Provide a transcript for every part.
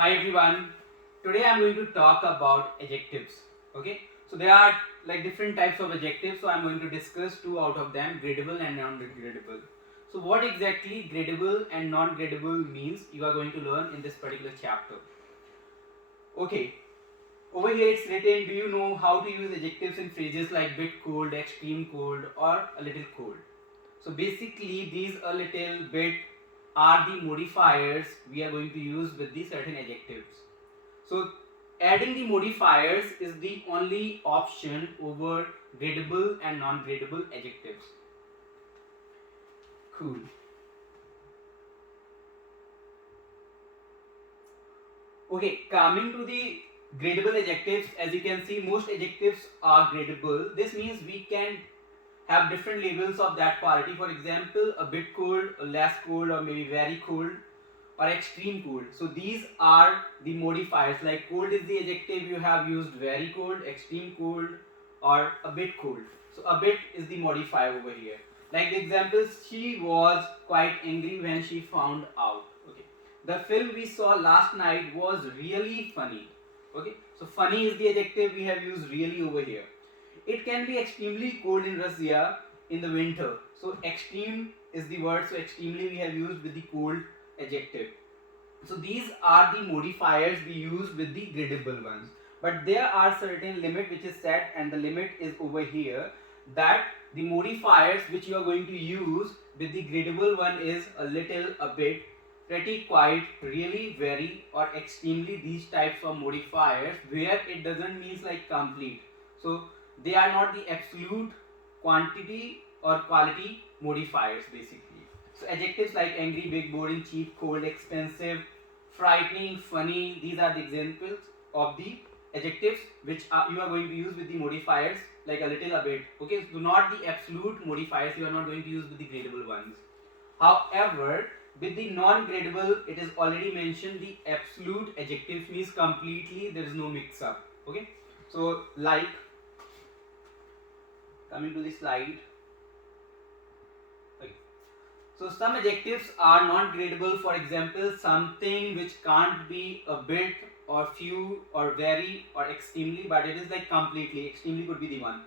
Hi everyone. Today I'm going to talk about adjectives. Okay, so there are like different types of adjectives. So I'm going to discuss two out of them: gradable and non-gradable. So what exactly gradable and non-gradable means, you are going to learn in this particular chapter. Okay, over here it's written. Do you know how to use adjectives in phrases like bit cold, extreme cold, or a little cold? So basically, these a little bit are the modifiers we are going to use with the certain adjectives. So adding the modifiers is the only option over gradable and non-gradable adjectives. Cool. Okay, coming to the gradable adjectives, as you can see, most adjectives are gradable. This means we can have different levels of that quality. For example, a bit cold, a less cold, or maybe very cold, or extreme cold. So these are the modifiers. Like cold is the adjective, you have used very cold, extreme cold, or a bit cold. So a bit is the modifier over here. Like the examples, she was quite angry when she found out. Okay. The film we saw last night was really funny. Okay. So funny is the adjective, we have used really over here. It can be extremely cold in Russia in the winter. So extreme is the word. So extremely we have used with the cold adjective. So these are the modifiers we use with the gradable ones. But there are certain limit which is set, and the limit is over here, that the modifiers which you are going to use with the gradable one is a little, a bit, pretty, quite, really, very, or extremely. These types of modifiers where it doesn't mean like complete. So they are not the absolute quantity or quality modifiers basically. So adjectives like angry, big, boring, cheap, cold, expensive, frightening, funny, these are the examples of the adjectives which you are going to use with the modifiers like a little, a bit. Okay, so not the absolute modifiers you are not going to use with the gradable ones. However, with the non-gradable, it is already mentioned the absolute adjectives means completely there is no mix up. Okay, so like coming to the slide. Okay. So some adjectives are not gradable. For example, something which can't be a bit or few or very or extremely, but it is like completely. Extremely could be the one.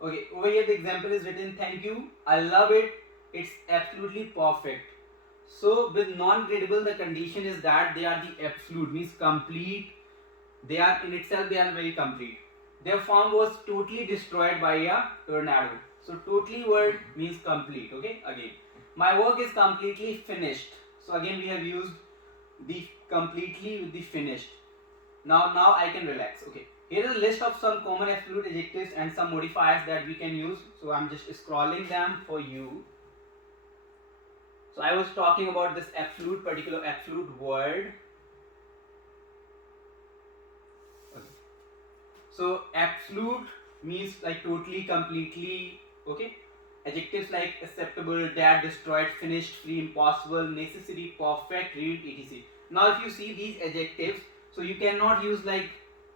Okay, over here the example is written, thank you, I love it, it's absolutely perfect. So with non-gradable, the condition is that they are the absolute, means complete. They are in itself, they are very complete. Their farm was totally destroyed by a tornado. So totally word means complete. Okay, again. My work is completely finished. So again we have used the completely with the finished. Now I can relax. Okay. Here is a list of some common absolute adjectives and some modifiers that we can use. So I'm just scrolling them for you. So I was talking about this absolute, particular absolute word. So absolute means like totally, completely. Okay. Adjectives like acceptable, dead, destroyed, finished, free, impossible, necessary, perfect, read, etc. Now if you see these adjectives, so you cannot use like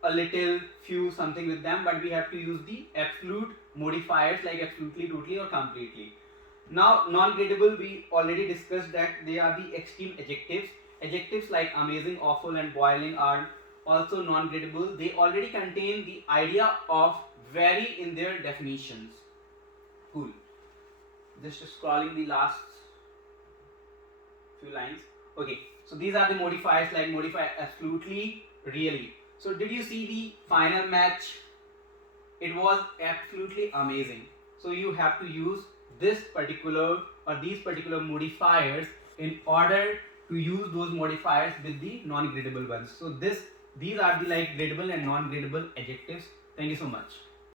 a little, few, something with them, but we have to use the absolute modifiers like absolutely, totally, or completely. Now non-gradable, we already discussed that they are the extreme adjectives. Adjectives like amazing, awful, and boiling are also non-gradable. They already contain the idea of very in their definitions. Cool. Just scrolling the last few lines. Okay, so these are the modifiers like modify absolutely, really. So did you see the final match? It was absolutely amazing. So you have to use this particular or these particular modifiers in order to use those modifiers with the non-gradable ones. So these are the like gradable and non-gradable adjectives. Thank you so much.